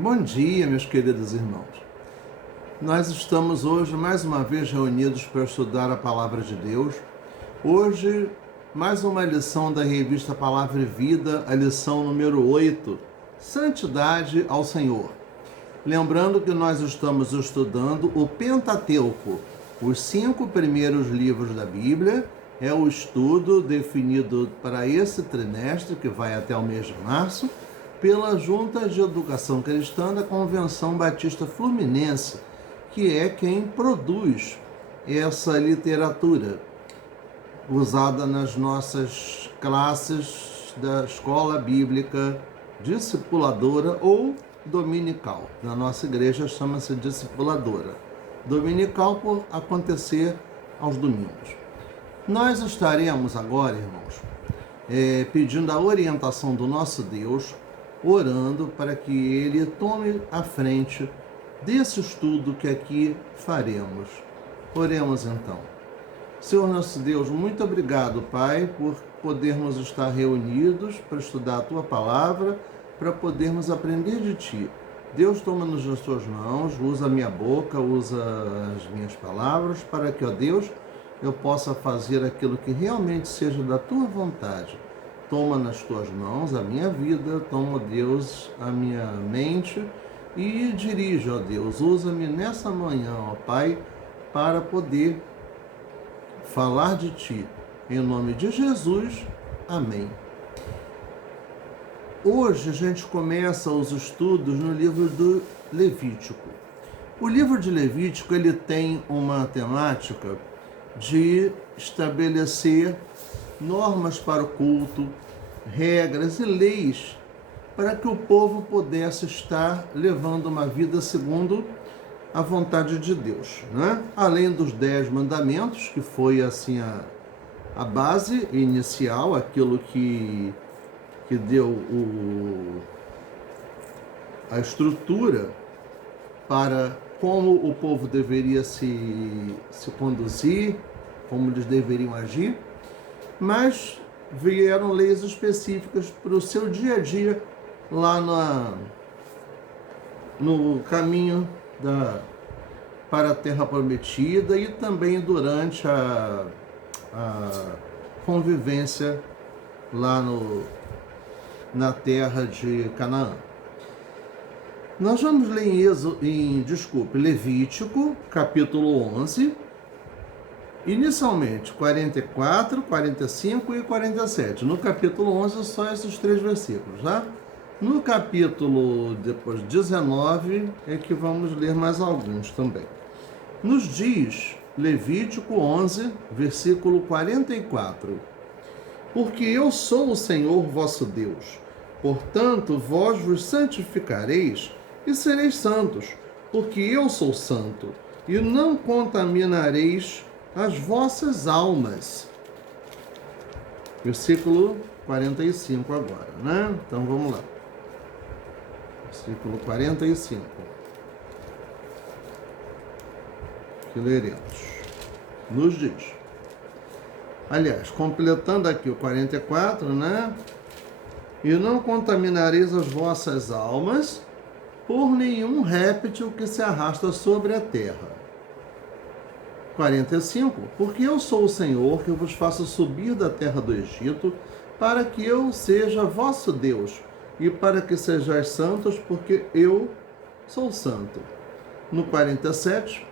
Bom dia, meus queridos irmãos. Nós estamos hoje mais uma vez reunidos para estudar a Palavra de Deus. Hoje, mais uma lição da revista Palavra e Vida, a lição número 8, Santidade ao Senhor. Lembrando que nós estamos estudando o Pentateuco, os 5 primeiros livros da Bíblia. É o estudo definido para esse trimestre, que vai até o mês de março, pela Junta de Educação Cristã da Convenção Batista Fluminense, que é quem produz essa literatura usada nas nossas classes da escola bíblica discipuladora ou dominical. Na nossa igreja chama-se discipuladora. Dominical por acontecer aos domingos. Nós estaremos agora, irmãos, pedindo a orientação do nosso Deus, orando para que Ele tome a frente desse estudo que aqui faremos. Oremos então. Senhor nosso Deus, muito obrigado, Pai, por podermos estar reunidos para estudar a Tua Palavra, para podermos aprender de Ti. Deus, toma-nos nas Tuas mãos, usa a minha boca, usa as minhas palavras, para que, ó Deus, eu possa fazer aquilo que realmente seja da Tua vontade. Toma nas Tuas mãos a minha vida, toma, Deus, a minha mente e dirige, ó Deus, usa-me nessa manhã, ó Pai, para poder falar de Ti. Em nome de Jesus, amém. Hoje a gente começa os estudos no livro do Levítico. O livro de Levítico, ele tem uma temática de estabelecer normas para o culto, regras e leis para que o povo pudesse estar levando uma vida segundo a vontade de Deus, né? Além dos 10 mandamentos, que foi assim a base inicial, aquilo que deu a estrutura para como o povo deveria se conduzir, como eles deveriam agir, mas vieram leis específicas para o seu dia a dia lá no caminho para a Terra Prometida e também durante a convivência lá na terra de Canaã. Nós vamos ler Levítico, capítulo 11, inicialmente 44, 45 e 47. No capítulo 11, só esses 3 versículos, tá? No capítulo depois 19, é que vamos ler mais alguns também. Nos diz Levítico 11, versículo 44. Porque eu sou o Senhor vosso Deus, portanto vós vos santificareis e sereis santos, porque eu sou santo, e não contaminareis as vossas almas. Versículo 45 agora, né? Então vamos lá. Versículo 45. Que leremos. Nos diz. Aliás, completando aqui o 44, né? E não contaminareis as vossas almas por nenhum réptil que se arrasta sobre a terra. 45. Porque eu sou o Senhor que vos faço subir da terra do Egito, para que eu seja vosso Deus, e para que sejais santos, porque eu sou santo. No 47.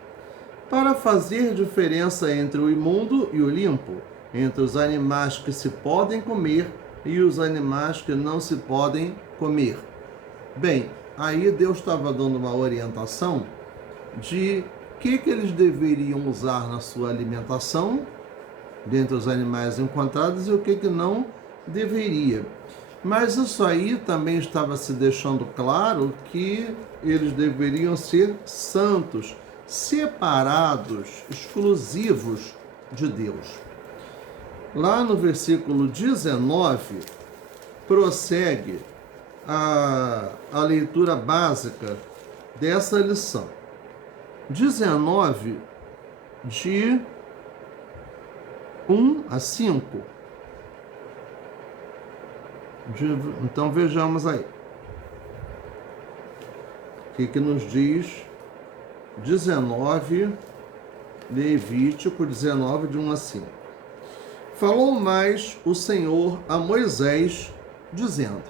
Para fazer diferença entre o imundo e o limpo, entre os animais que se podem comer e os animais que não se podem comer. Bem, aí Deus estava dando uma orientação de que eles deveriam usar na sua alimentação, dentre os animais encontrados, e o que não deveria. Mas isso aí também estava se deixando claro que eles deveriam ser santos, separados, exclusivos de Deus. Lá no versículo 19, prossegue a leitura básica dessa lição. 19, de 1 a 5. Então vejamos aí. que nos diz 19, Levítico 19, de 1 a 5. Falou mais o Senhor a Moisés, dizendo: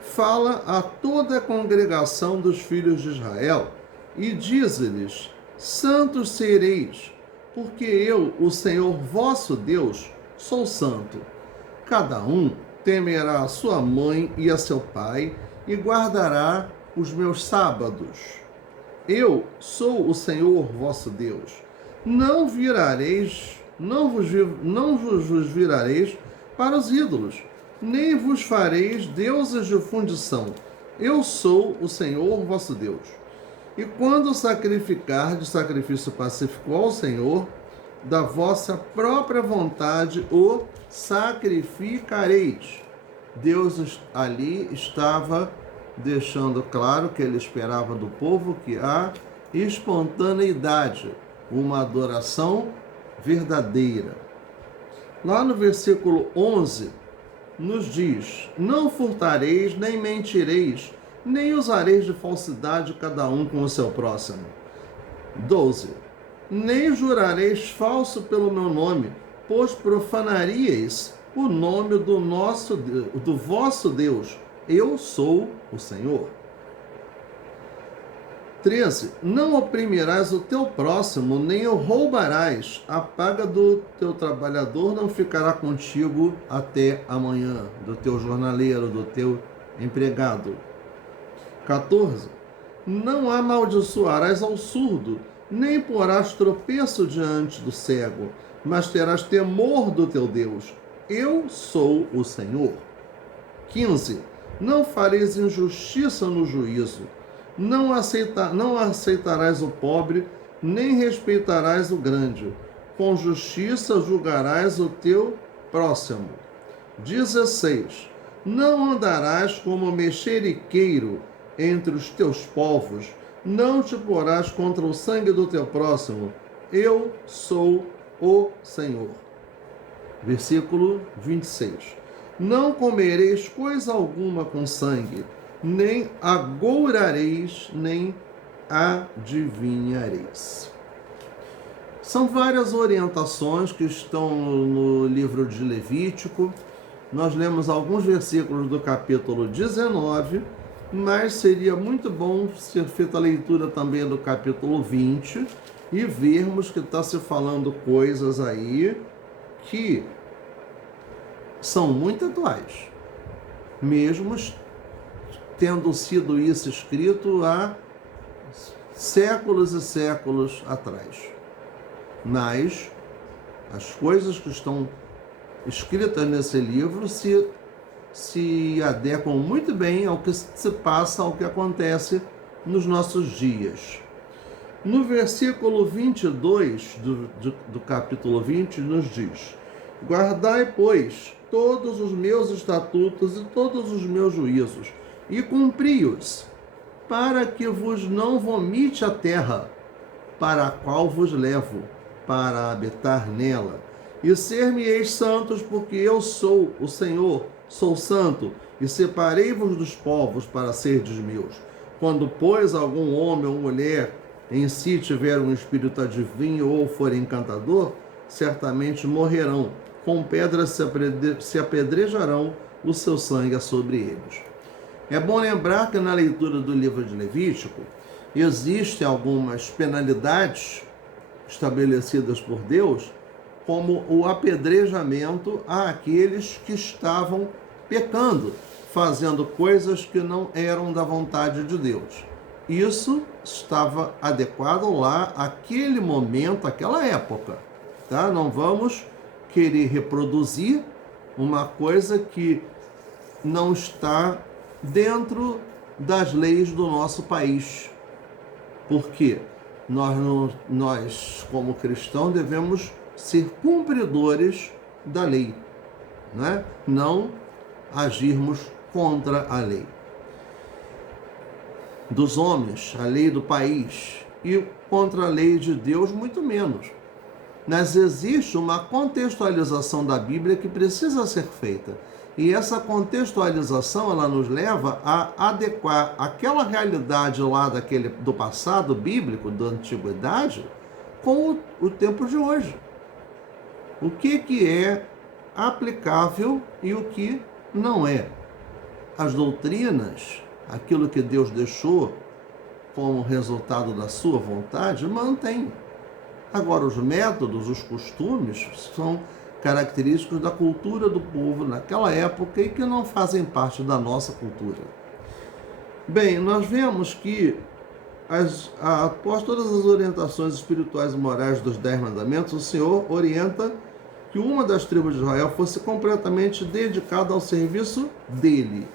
fala a toda a congregação dos filhos de Israel e dize-lhes: santos sereis, porque eu, o Senhor vosso Deus, sou santo. Cada um temerá a sua mãe e a seu pai e guardará os meus sábados. Eu sou o Senhor vosso Deus. Não vos virareis para os ídolos, nem vos fareis deuses de fundição. Eu sou o Senhor vosso Deus. E quando sacrificardes sacrifício pacífico ao Senhor, da vossa própria vontade o sacrificareis. Deus ali estava deixando claro que ele esperava do povo que a espontaneidade, uma adoração verdadeira. Lá no versículo 11, nos diz: não furtareis, nem mentireis, nem usareis de falsidade cada um com o seu próximo. 12. Nem jurareis falso pelo meu nome, pois profanaríeis o nome do vosso Deus. Eu sou o Senhor. 13. Não oprimirás o teu próximo, nem o roubarás. A paga do teu trabalhador não ficará contigo até amanhã, do teu jornaleiro, do teu empregado. 14. Não amaldiçoarás ao surdo, nem porás tropeço diante do cego, mas terás temor do teu Deus. Eu sou o Senhor. 15. Não fareis injustiça no juízo. Não aceitarás o pobre, nem respeitarás o grande. Com justiça julgarás o teu próximo. 16. Não andarás como mexeriqueiro entre os teus povos. Não te porás contra o sangue do teu próximo. Eu sou o Senhor. Versículo 26. Não comereis coisa alguma com sangue, nem agourareis, nem adivinhareis. São várias orientações que estão no livro de Levítico. Nós lemos alguns versículos do capítulo 19, mas seria muito bom ser feita a leitura também do capítulo 20 e vermos que está se falando coisas aí que são muito atuais, mesmo tendo sido isso escrito há séculos e séculos atrás. Mas as coisas que estão escritas nesse livro se adequam muito bem ao que se passa, ao que acontece nos nossos dias. No versículo 22 do capítulo 20 nos diz: guardai, pois, todos os meus estatutos e todos os meus juízos, e cumpri-os, para que vos não vomite a terra, para a qual vos levo, para habitar nela. E ser-me-eis santos, porque eu sou o Senhor, sou santo, e separei-vos dos povos para serdes meus. Quando, pois, algum homem ou mulher em si tiver um espírito adivinho ou for encantador, certamente morrerão. Com pedras se apedrejarão, o seu sangue é sobre eles. É bom lembrar que na leitura do livro de Levítico existem algumas penalidades estabelecidas por Deus, como o apedrejamento àqueles que estavam pecando, fazendo coisas que não eram da vontade de Deus. Isso estava adequado lá, àquele momento, àquela época. Tá? Não vamos querer reproduzir uma coisa que não está dentro das leis do nosso país. Porque nós como cristãos, devemos ser cumpridores da lei, né? Não agirmos contra a lei dos homens, a lei do país, e contra a lei de Deus, muito menos. Mas existe uma contextualização da Bíblia que precisa ser feita. E essa contextualização, ela nos leva a adequar aquela realidade lá do passado bíblico, da antiguidade, com o tempo de hoje. O que é aplicável e o que não é. As doutrinas, aquilo que Deus deixou como resultado da sua vontade, mantém. Agora, os métodos, os costumes, são característicos da cultura do povo naquela época e que não fazem parte da nossa cultura. Bem, nós vemos que após todas as orientações espirituais e morais dos 10 mandamentos, o Senhor orienta que uma das tribos de Israel fosse completamente dedicada ao serviço dele.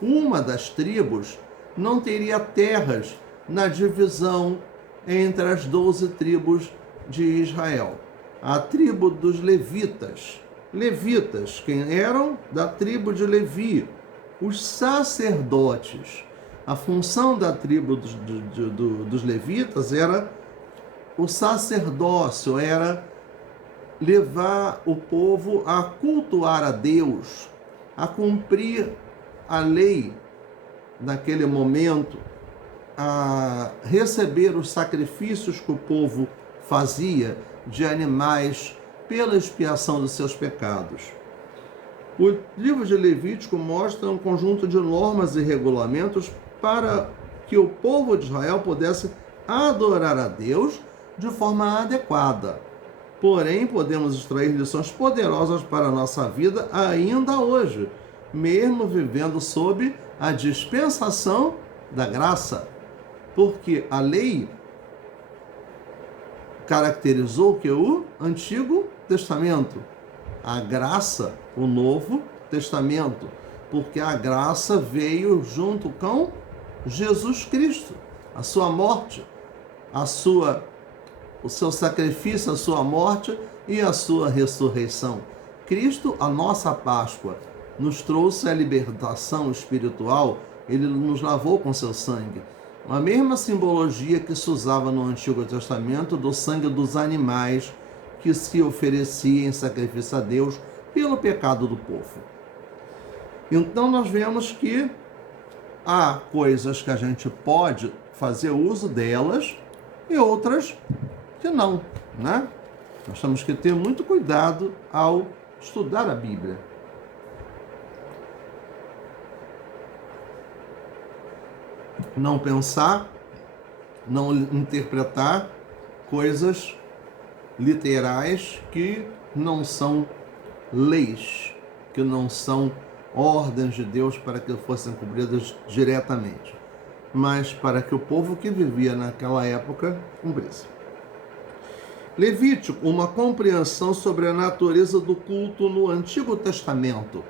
Uma das tribos não teria terras na divisão entre as 12 tribos de Israel. A tribo dos levitas. Levitas, quem eram? Da tribo de Levi. Os sacerdotes. A função da tribo dos levitas era o sacerdócio, era levar o povo a cultuar a Deus, a cumprir a lei naquele momento, a receber os sacrifícios que o povo fazia de animais pela expiação dos seus pecados. O livro de Levítico mostra um conjunto de normas e regulamentos para que o povo de Israel pudesse adorar a Deus de forma adequada. Porém, podemos extrair lições poderosas para a nossa vida ainda hoje, mesmo vivendo sob a dispensação da graça. Porque a lei caracterizou que o Antigo Testamento, a graça, o Novo Testamento, porque a graça veio junto com Jesus Cristo, a sua morte, o seu sacrifício, a sua morte e a sua ressurreição. Cristo, a nossa Páscoa, nos trouxe a libertação espiritual, ele nos lavou com seu sangue. A mesma simbologia que se usava no Antigo Testamento do sangue dos animais que se oferecia em sacrifício a Deus pelo pecado do povo. Então nós vemos que há coisas que a gente pode fazer uso delas e outras que não, né? Nós temos que ter muito cuidado ao estudar a Bíblia. Não pensar, não interpretar coisas literais que não são leis, que não são ordens de Deus para que fossem cumpridas diretamente, mas para que o povo que vivia naquela época cumprisse. Levítico, uma compreensão sobre a natureza do culto no Antigo Testamento.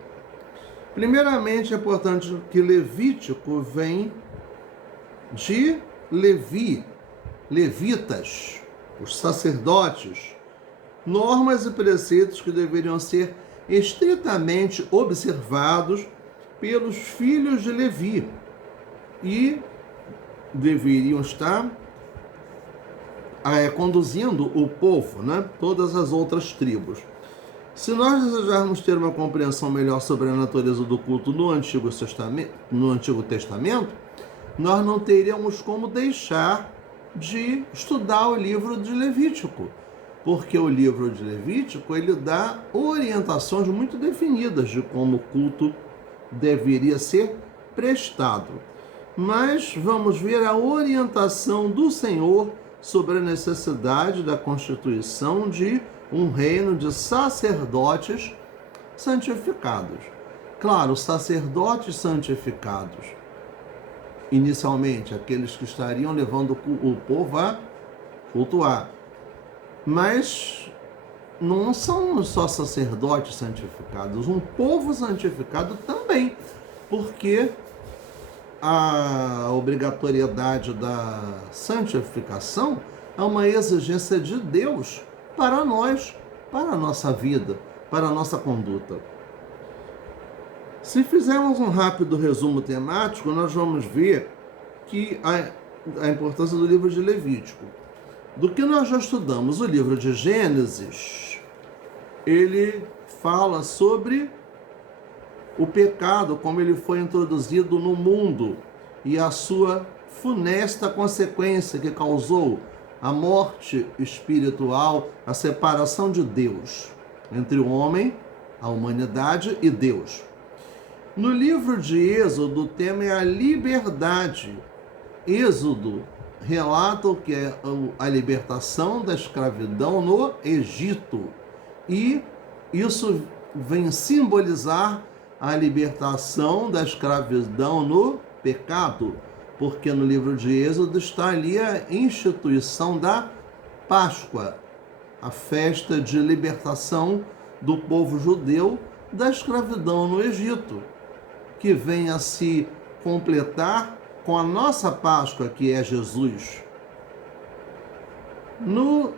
Primeiramente, é importante que Levítico vem de Levi, levitas, os sacerdotes, normas e preceitos que deveriam ser estritamente observados pelos filhos de Levi e deveriam estar conduzindo o povo, né? Todas as outras tribos. Se nós desejarmos ter uma compreensão melhor sobre a natureza do culto no Antigo Testamento, nós não teríamos como deixar de estudar o livro de Levítico, porque o livro de Levítico ele dá orientações muito definidas de como o culto deveria ser prestado. Mas vamos ver a orientação do Senhor sobre a necessidade da constituição de um reino de sacerdotes santificados. Claro, sacerdotes santificados, inicialmente, aqueles que estariam levando o povo a cultuar. Mas não são só sacerdotes santificados, um povo santificado também, porque a obrigatoriedade da santificação é uma exigência de Deus para nós, para a nossa vida, para a nossa conduta. Se fizermos um rápido resumo temático, nós vamos ver que a importância do livro de Levítico. Do que nós já estudamos, o livro de Gênesis, ele fala sobre o pecado como ele foi introduzido no mundo e a sua funesta consequência que causou a morte espiritual, a separação de Deus entre o homem, a humanidade e Deus. No livro de Êxodo, o tema é a liberdade. Êxodo relata o que é a libertação da escravidão no Egito. E isso vem simbolizar a libertação da escravidão no pecado, porque no livro de Êxodo está ali a instituição da Páscoa, a festa de libertação do povo judeu da escravidão no Egito, que vem a se completar com a nossa Páscoa, que é Jesus. No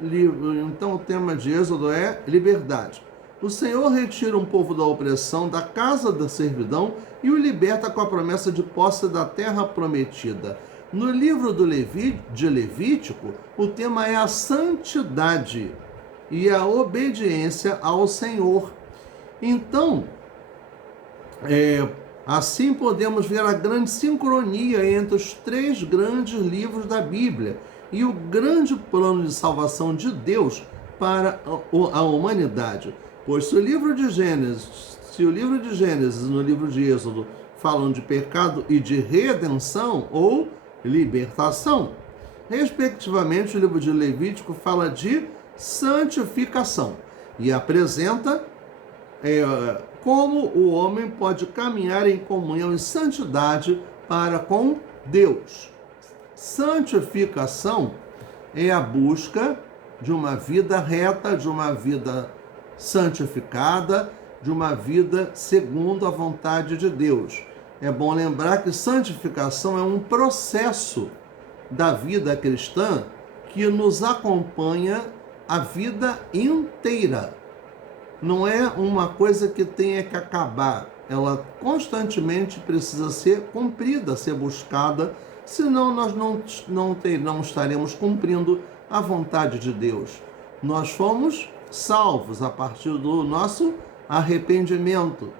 livro, então, o tema de Êxodo é liberdade. O Senhor retira um povo da opressão, da casa da servidão e o liberta com a promessa de posse da terra prometida. No livro de Levítico, o tema é a santidade e a obediência ao Senhor. Então, assim podemos ver a grande sincronia entre os 3 grandes livros da Bíblia e o grande plano de salvação de Deus para a humanidade. Pois se o livro de Gênesis e no livro de Êxodo falam de pecado e de redenção ou libertação, respectivamente, o livro de Levítico fala de santificação e apresenta como o homem pode caminhar em comunhão e santidade para com Deus. Santificação é a busca de uma vida reta, de uma vida santificada, de uma vida segundo a vontade de Deus. É bom lembrar que santificação é um processo da vida cristã que nos acompanha a vida inteira. Não é uma coisa que tenha que acabar. Ela constantemente precisa ser cumprida, ser buscada, senão nós não estaremos cumprindo a vontade de Deus. Nós fomos salvos a partir do nosso arrependimento.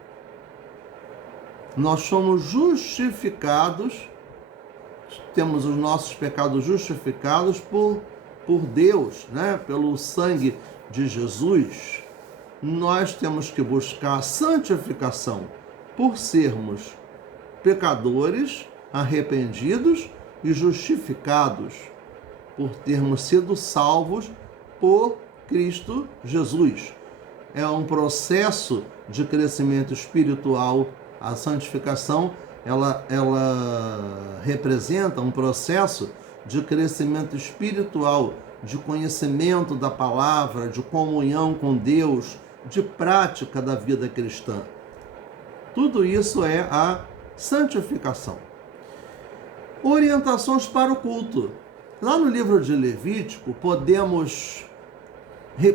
Nós somos justificados, temos os nossos pecados justificados por Deus, né? Pelo sangue de Jesus. Nós temos que buscar a santificação por sermos pecadores, arrependidos e justificados, por termos sido salvos por Cristo Jesus. É um processo de crescimento espiritual. A santificação, ela representa um processo de crescimento espiritual, de conhecimento da palavra, de comunhão com Deus, de prática da vida cristã. Tudo isso é a santificação. Orientações para o culto. Lá no livro de Levítico, podemos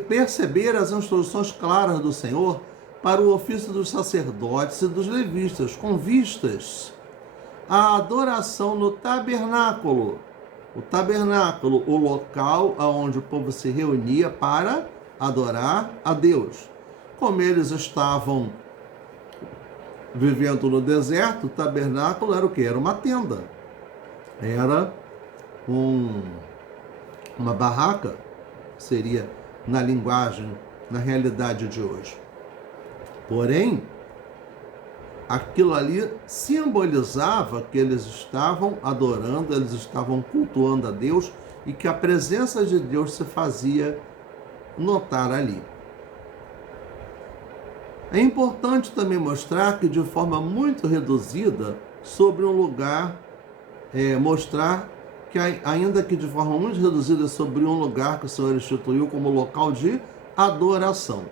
perceber as instruções claras do Senhor para o ofício dos sacerdotes e dos levitas, com vistas à adoração no tabernáculo. O tabernáculo, o local onde o povo se reunia para adorar a Deus. Como eles estavam vivendo no deserto, o tabernáculo era o quê? Era uma tenda. Era uma barraca, seria na linguagem, na realidade de hoje. Porém, aquilo ali simbolizava que eles estavam adorando, eles estavam cultuando a Deus e que a presença de Deus se fazia notar ali. É importante também mostrar que de forma muito reduzida sobre um lugar, mostrar que ainda que de forma muito reduzida sobre um lugar que o Senhor instituiu como local de adoração.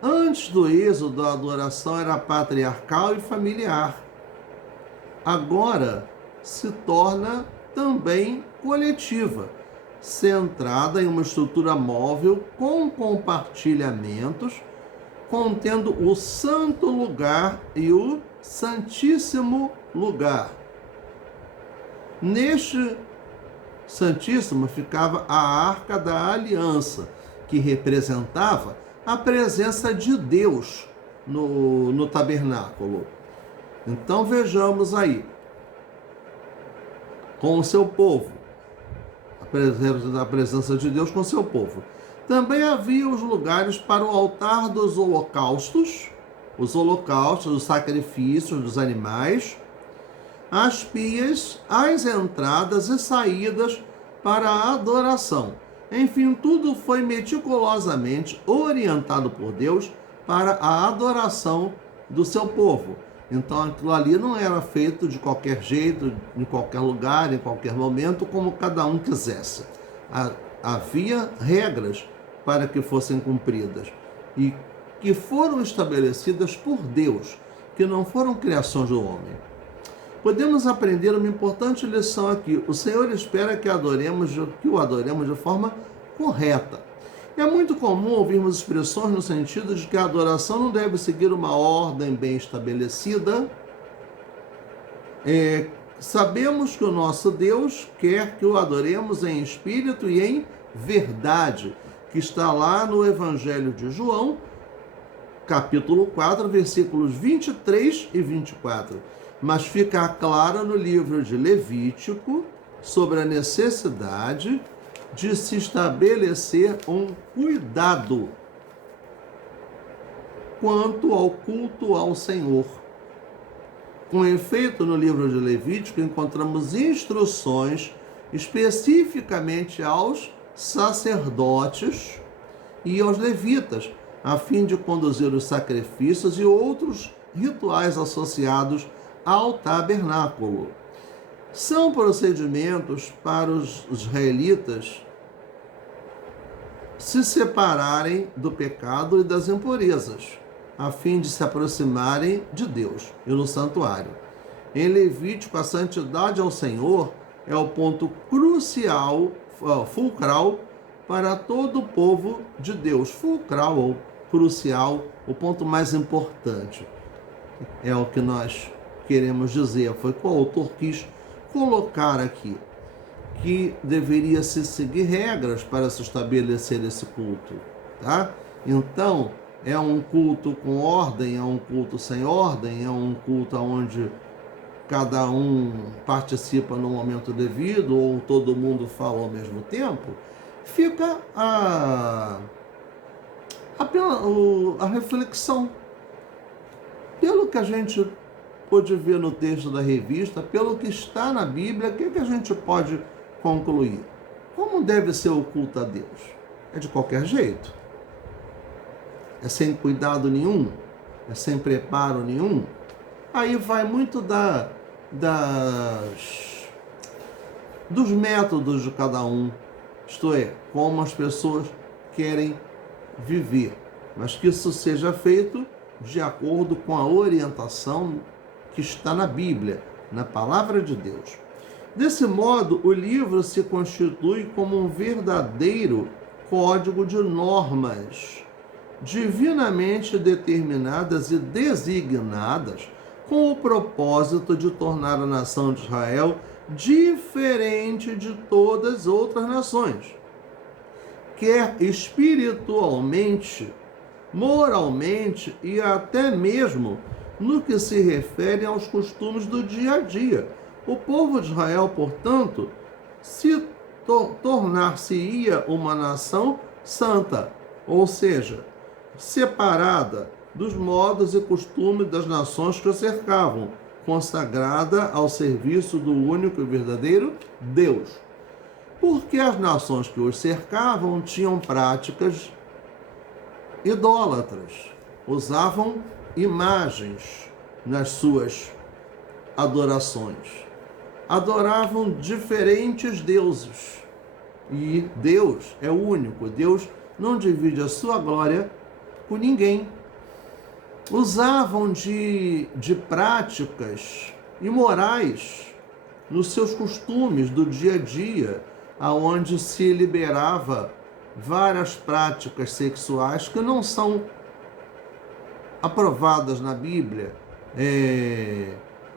Antes do êxodo, a adoração era patriarcal e familiar. Agora se torna também coletiva, centrada em uma estrutura móvel com compartilhamentos, contendo o santo lugar e o santíssimo lugar. Neste santíssimo ficava a Arca da Aliança, que representava a presença de Deus no tabernáculo. Então vejamos aí, com o seu povo, a presença de Deus com o seu povo. Também havia os lugares para o altar dos holocaustos, os sacrifícios dos animais, as pias, as entradas e saídas para a adoração. Enfim, tudo foi meticulosamente orientado por Deus para a adoração do seu povo. Então aquilo ali não era feito de qualquer jeito, em qualquer lugar, em qualquer momento, como cada um quisesse. Havia regras para que fossem cumpridas e que foram estabelecidas por Deus, que não foram criações do homem. Podemos aprender uma importante lição aqui. O Senhor espera que o adoremos de forma correta. É muito comum ouvirmos expressões no sentido de que a adoração não deve seguir uma ordem bem estabelecida. Sabemos que o nosso Deus quer que o adoremos em espírito e em verdade, que está lá no Evangelho de João, capítulo 4, versículos 23 e 24. Mas fica claro no livro de Levítico sobre a necessidade de se estabelecer um cuidado quanto ao culto ao Senhor. Com efeito, no livro de Levítico encontramos instruções especificamente aos sacerdotes e aos levitas, a fim de conduzir os sacrifícios e outros rituais associados ao tabernáculo. São procedimentos para os israelitas se separarem do pecado e das impurezas, a fim de se aproximarem de Deus e no santuário. Em Levítico, a santidade ao Senhor é o ponto crucial, fulcral, para todo o povo de Deus. Fulcral ou crucial, o ponto mais importante. É o que nós queremos dizer. Foi o que o autor quis colocar aqui, que deveria se seguir regras para se estabelecer esse culto, tá? Então, é um culto com ordem, é um culto sem ordem, é um culto onde cada um participa no momento devido ou todo mundo fala ao mesmo tempo. Fica a reflexão. Pelo que a gente pôde ver no texto da revista, pelo que está na Bíblia, o que a gente pode concluir? Como deve ser o culto a Deus? É de qualquer jeito? É sem cuidado nenhum? É sem preparo nenhum? Aí vai muito dos métodos de cada um, isto é, como as pessoas querem viver, mas que isso seja feito de acordo com a orientação que está na Bíblia, na Palavra de Deus. Desse modo, o livro se constitui como um verdadeiro código de normas divinamente determinadas e designadas com o propósito de tornar a nação de Israel diferente de todas as outras nações, quer espiritualmente, moralmente e até mesmo no que se refere aos costumes do dia a dia. O povo de Israel, portanto, se tornar-se-ia uma nação santa, ou seja, separada dos modos e costumes das nações que o cercavam, consagrada ao serviço do único e verdadeiro Deus. Porque as nações que os cercavam tinham práticas idólatras, usavam imagens nas suas adorações, adoravam diferentes deuses, e Deus é único. Deus não divide a sua glória com ninguém. Usavam de práticas imorais nos seus costumes do dia a dia, aonde se liberava várias práticas sexuais que não são aprovadas na Bíblia.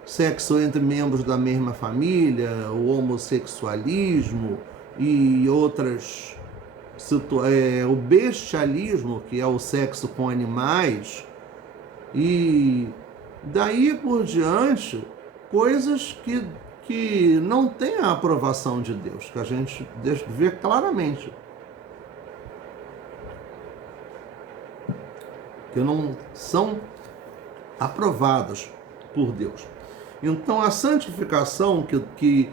Sexo entre membros da mesma família, o homossexualismo e outras, o bestialismo, que é o sexo com animais, E daí por diante, coisas que não têm a aprovação de Deus, que a gente vê claramente. Que não são aprovadas por Deus. Então a santificação que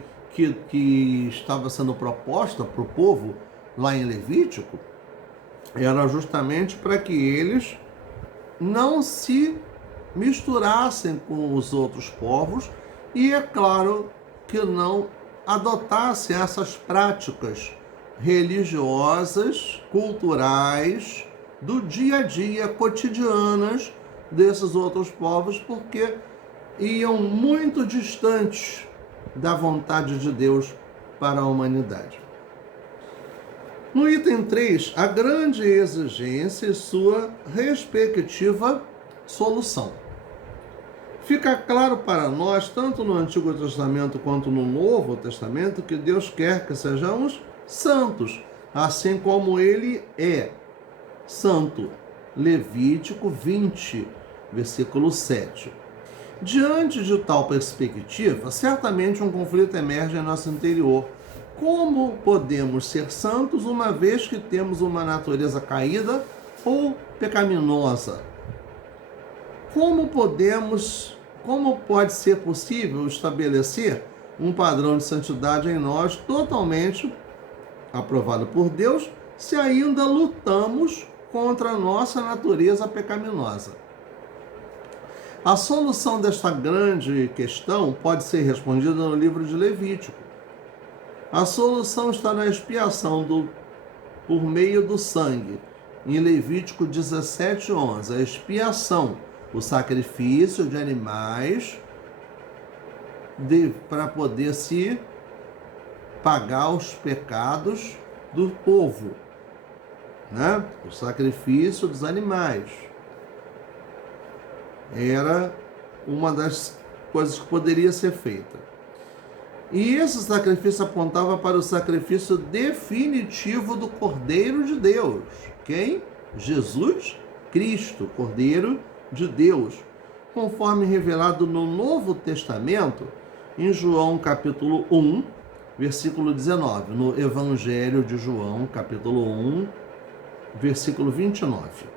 estava sendo proposta para o povo lá em Levítico era justamente para que eles não se misturassem com os outros povos e, é claro, que não adotassem essas práticas religiosas, culturais, do dia a dia, cotidianas desses outros povos, porque iam muito distantes da vontade de Deus para a humanidade. No item 3, a grande exigência e sua respectiva solução. Fica claro para nós, tanto no Antigo Testamento quanto no Novo Testamento, que Deus quer que sejamos santos, assim como Ele é santo. Levítico 20, versículo 7. Diante de tal perspectiva, certamente um conflito emerge em nosso interior. Como podemos ser santos uma vez que temos uma natureza caída ou pecaminosa? Como pode ser possível estabelecer um padrão de santidade em nós totalmente aprovado por Deus, se ainda lutamos contra a nossa natureza pecaminosa? A solução desta grande questão pode ser respondida no livro de Levítico. A solução está na expiação por meio do sangue. Em Levítico 17:11, a expiação, o sacrifício de animais para poder se pagar os pecados do povo, né? O sacrifício dos animais era uma das coisas que poderia ser feita. E esse sacrifício apontava para o sacrifício definitivo do Cordeiro de Deus. Quem? Jesus Cristo, Cordeiro de Deus, conforme revelado no Novo Testamento, em João capítulo 1, versículo 19, no Evangelho de João, capítulo 1, versículo 29.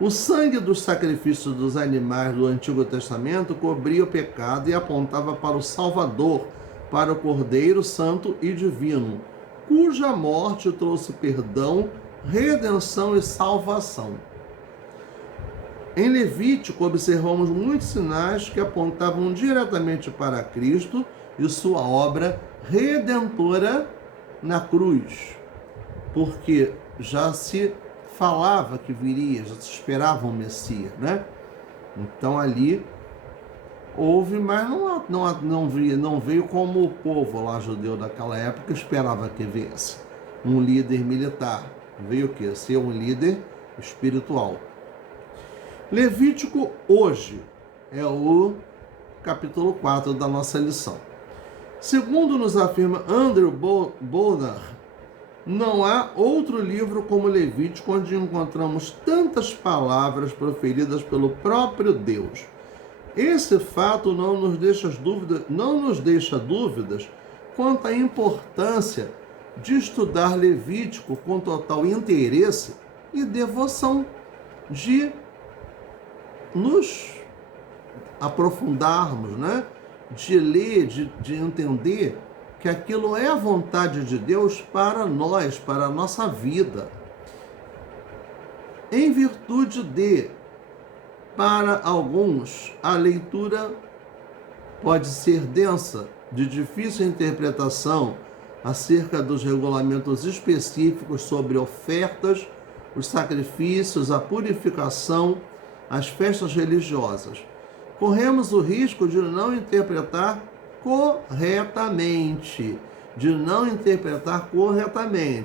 O sangue dos sacrifícios dos animais do Antigo Testamento cobria o pecado e apontava para o Salvador, para o Cordeiro Santo e Divino, cuja morte trouxe perdão, redenção e salvação. Em Levítico, observamos muitos sinais que apontavam diretamente para Cristo e sua obra redentora na cruz, porque já se falava que viria, já se esperava um Messias, né? Então ali houve, mas não veio como o povo lá judeu daquela época esperava que viesse. Um líder militar. Veio o quê? Ser um líder espiritual. Levítico hoje é o capítulo 4 da nossa lição. Segundo nos afirma Andrew Bonar, não há outro livro como Levítico onde encontramos tantas palavras proferidas pelo próprio Deus. Esse fato não nos deixa dúvidas quanto à importância de estudar Levítico com total interesse e devoção, de nos aprofundarmos, né? De ler, de entender que aquilo é a vontade de Deus para nós, para a nossa vida. Em virtude de, para alguns, a leitura pode ser densa, de difícil interpretação acerca dos regulamentos específicos sobre ofertas, os sacrifícios, a purificação, as festas religiosas. Corremos o risco de não interpretar corretamente.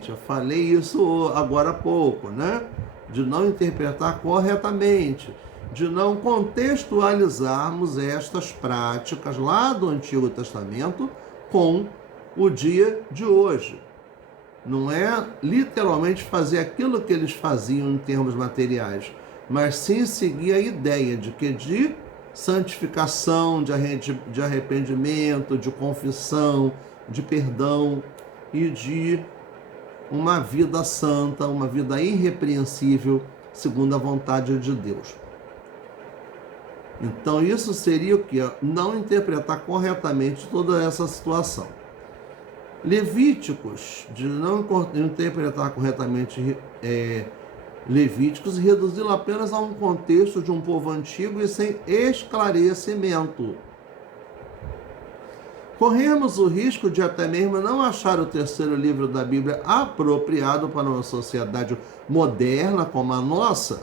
Eu falei isso agora há pouco, né? De não interpretar corretamente, de não contextualizarmos estas práticas lá do Antigo Testamento com o dia de hoje. Não é literalmente fazer aquilo que eles faziam em termos materiais, mas sim seguir a ideia de que de santificação, de arrependimento, de confissão, de perdão e de uma vida santa, uma vida irrepreensível, segundo a vontade de Deus. Então isso seria o que? Não interpretar corretamente toda essa situação. Levíticos, de não interpretar corretamente Levíticos e reduzi-lo apenas a um contexto de um povo antigo e sem esclarecimento. Corremos o risco de até mesmo não achar o terceiro livro da Bíblia apropriado para uma sociedade moderna como a nossa,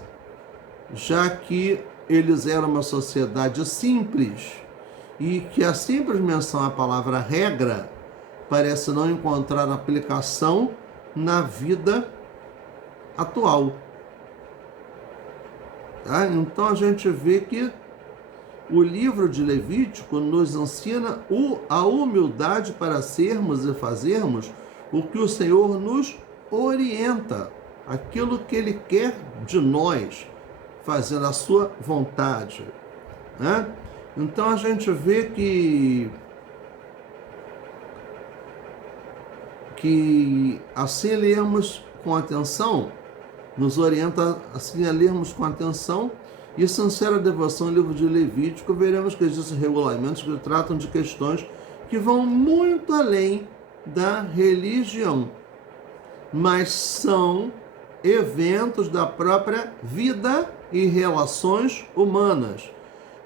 já que eles eram uma sociedade simples e que a simples menção à palavra regra parece não encontrar aplicação na vida atual. Tá? Então a gente vê que o livro de Levítico nos ensina a humildade para sermos e fazermos o que o Senhor nos orienta, aquilo que Ele quer de nós, fazendo a sua vontade. Né? Então a gente vê que assim lermos com atenção, nos orienta assim a lermos com atenção e sincera devoção ao livro de Levítico, veremos que existem regulamentos que tratam de questões que vão muito além da religião, mas são eventos da própria vida e relações humanas.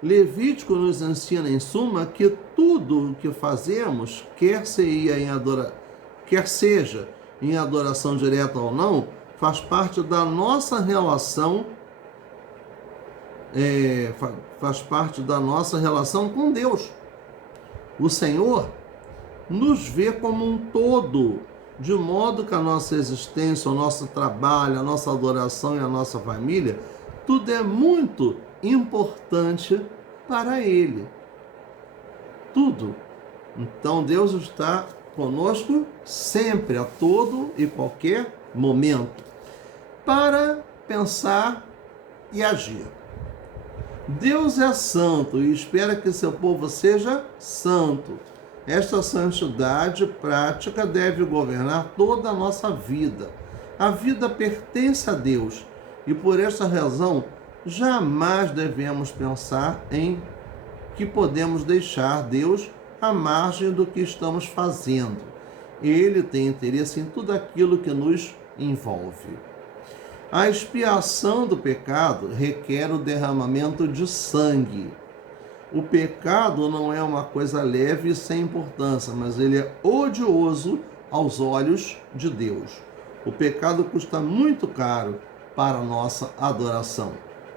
Levítico nos ensina, em suma, que tudo o que fazemos, quer seja em adoração direta ou não, faz parte da nossa relação, com Deus. O Senhor nos vê como um todo, de modo que a nossa existência, o nosso trabalho, a nossa adoração e a nossa família, tudo é muito importante para Ele. Tudo. Então Deus está conosco sempre, a todo e qualquer momento, para pensar e agir. Deus é santo e espera que seu povo seja santo. Esta santidade prática deve governar toda a nossa vida. A vida pertence a Deus e por esta razão jamais devemos pensar em que podemos deixar Deus à margem do que estamos fazendo. Ele tem interesse em tudo aquilo que nos envolve. A expiação do pecado requer o derramamento de sangue. O pecado não é uma coisa leve e sem importância, mas ele é odioso aos olhos de Deus. O pecado custa muito caro para a nossa adoração,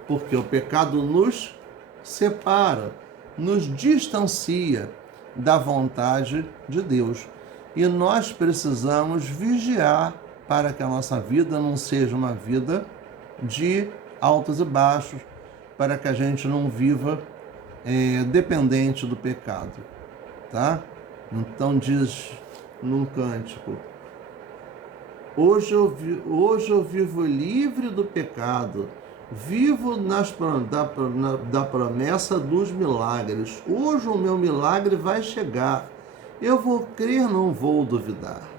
porque o pecado nos separa, nos distancia da vontade de Deus. E nós precisamos vigiar para que a nossa vida não seja uma vida de altos e baixos, para que a gente não viva dependente do pecado, tá? Então diz num cântico: hoje eu vivo livre do pecado, vivo da promessa dos milagres. Hoje o meu milagre vai chegar, eu vou crer, não vou duvidar.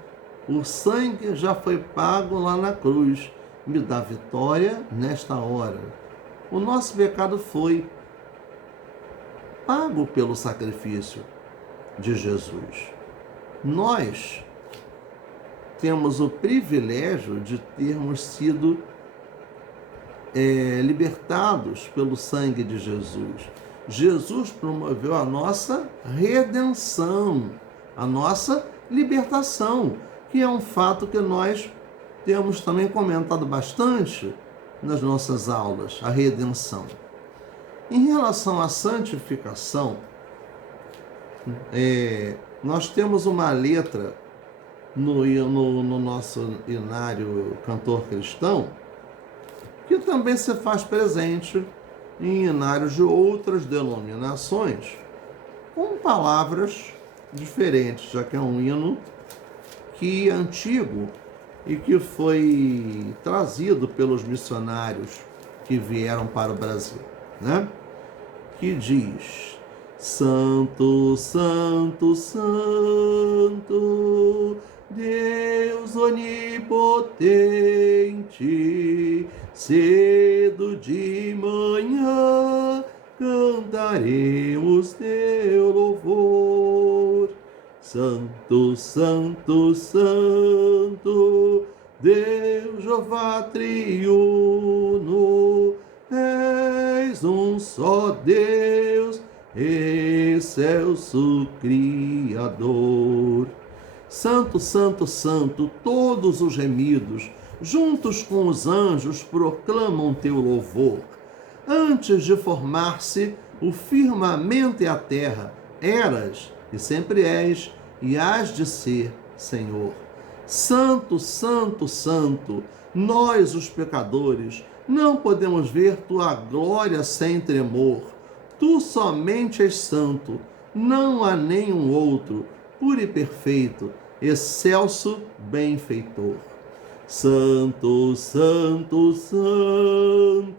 O sangue já foi pago lá na cruz, me dá vitória nesta hora. O nosso pecado foi pago pelo sacrifício de Jesus. Nós temos o privilégio de termos sido libertados pelo sangue de Jesus. Jesus promoveu a nossa redenção, a nossa libertação, que é um fato que nós temos também comentado bastante nas nossas aulas, a redenção. Em relação à santificação, nós temos uma letra no nosso inário cantor cristão, que também se faz presente em inários de outras denominações, com palavras diferentes, já que é um hino que é antigo e que foi trazido pelos missionários que vieram para o Brasil, né? Que diz: Santo, Santo, Santo, Deus onipotente, cedo de manhã cantaremos teu louvor. Santo, Santo, Santo, Deus Jeová triuno, és um só Deus, excelso Criador. Santo, Santo, Santo, todos os remidos, juntos com os anjos, proclamam teu louvor. Antes de formar-se o firmamento e a terra, eras e sempre és e hás de ser, Senhor. Santo, Santo, Santo, nós, os pecadores, não podemos ver tua glória sem tremor. Tu somente és santo, não há nenhum outro, puro e perfeito, excelso benfeitor. Santo, Santo, Santo,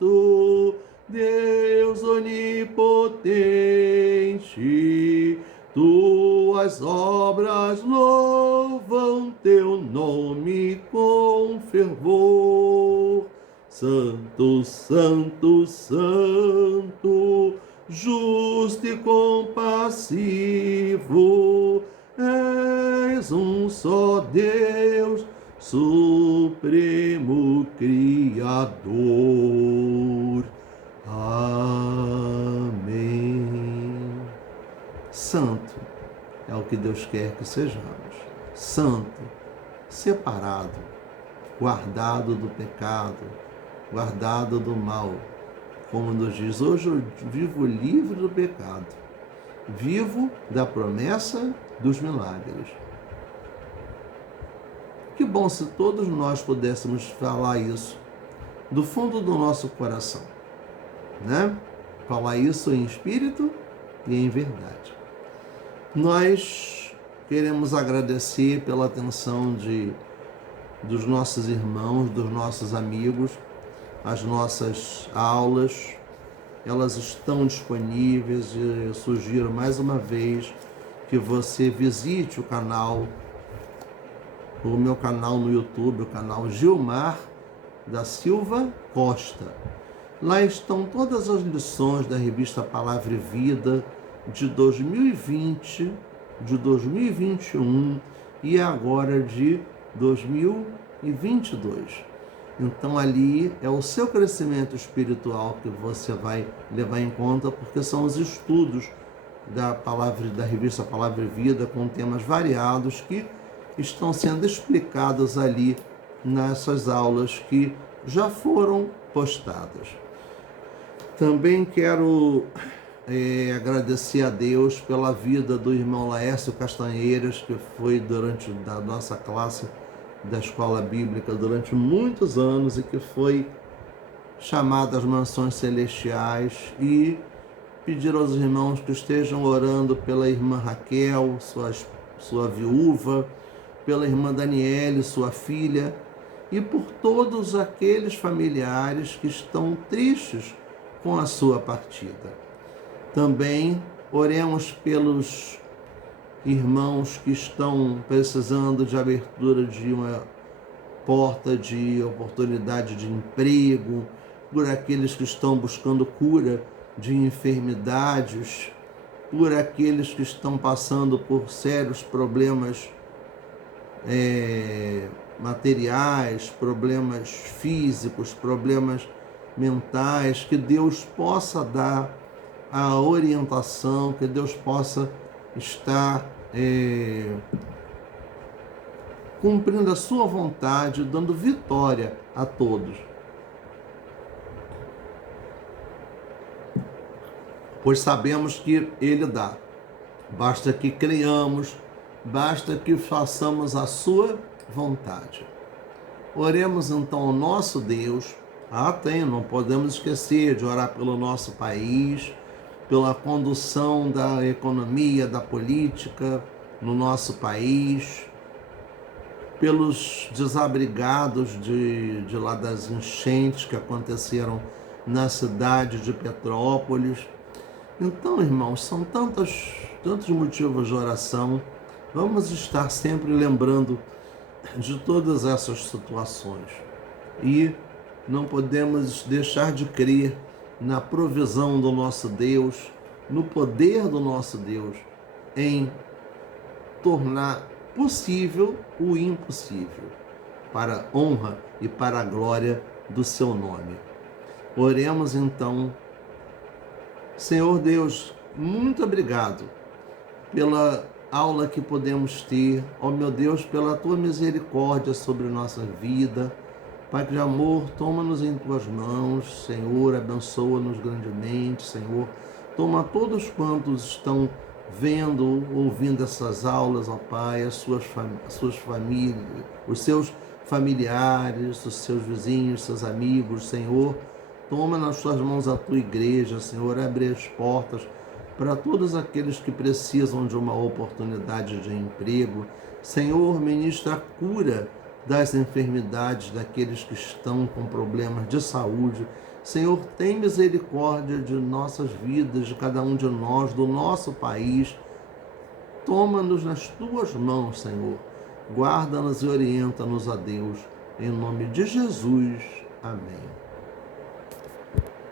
Deus onipotente, tuas obras louvam teu nome com fervor. Santo, Santo, Santo, justo e compassivo, és um só Deus, Supremo Criador. Amém. Santo é o que Deus quer que sejamos. Santo, separado, guardado do pecado, guardado do mal. Como nos diz, hoje eu vivo livre do pecado, vivo da promessa dos milagres. Que bom se todos nós pudéssemos falar isso do fundo do nosso coração, né? Falar isso em espírito e em verdade. Nós queremos agradecer pela atenção dos nossos irmãos, dos nossos amigos. As nossas aulas, elas estão disponíveis e eu sugiro mais uma vez que você visite o meu canal no YouTube, o canal Gilmar da Silva Costa. Lá estão todas as lições da revista Palavra e Vida de 2020, de 2021 e agora de 2022. Então ali é o seu crescimento espiritual que você vai levar em conta, porque são os estudos da revista Palavra e Vida com temas variados que estão sendo explicados ali nessas aulas que já foram postadas. Também quero agradecer a Deus pela vida do irmão Laércio Castanheiras, que foi durante a nossa classe da escola bíblica durante muitos anos e que foi chamado às mansões celestiais, e pedir aos irmãos que estejam orando pela irmã Raquel, sua viúva, pela irmã Daniele, sua filha, e por todos aqueles familiares que estão tristes com a sua partida. Também oremos pelos irmãos que estão precisando de abertura de uma porta de oportunidade de emprego, por aqueles que estão buscando cura de enfermidades, por aqueles que estão passando por sérios problemas materiais, problemas físicos, problemas mentais, que Deus possa dar a orientação, que Deus possa estar cumprindo a sua vontade, dando vitória a todos. Pois sabemos que Ele dá. Basta que creiamos, basta que façamos a sua vontade. Oremos então ao nosso Deus. Não podemos esquecer de orar pelo nosso país, pela condução da economia, da política no nosso país, pelos desabrigados de lá das enchentes que aconteceram na cidade de Petrópolis. Então, irmãos, são tantos motivos de oração. Vamos estar sempre lembrando de todas essas situações. E não podemos deixar de crer na provisão do nosso Deus, no poder do nosso Deus em tornar possível o impossível, para a honra e para a glória do seu nome. Oremos então. Senhor Deus, muito obrigado pela aula que podemos ter, ó meu Deus, pela tua misericórdia sobre nossa vida. Pai de amor, toma-nos em tuas mãos, Senhor, abençoa-nos grandemente, Senhor. Toma todos quantos estão vendo, ouvindo essas aulas, ó Pai, as suas famílias, os seus familiares, os seus vizinhos, seus amigos, Senhor. Toma nas tuas mãos a tua igreja, Senhor, abre as portas para todos aqueles que precisam de uma oportunidade de emprego. Senhor, ministra a cura das enfermidades daqueles que estão com problemas de saúde. Senhor, tem misericórdia de nossas vidas, de cada um de nós, do nosso país. Toma-nos nas tuas mãos, Senhor. Guarda-nos e orienta-nos a Deus. Em nome de Jesus. Amém.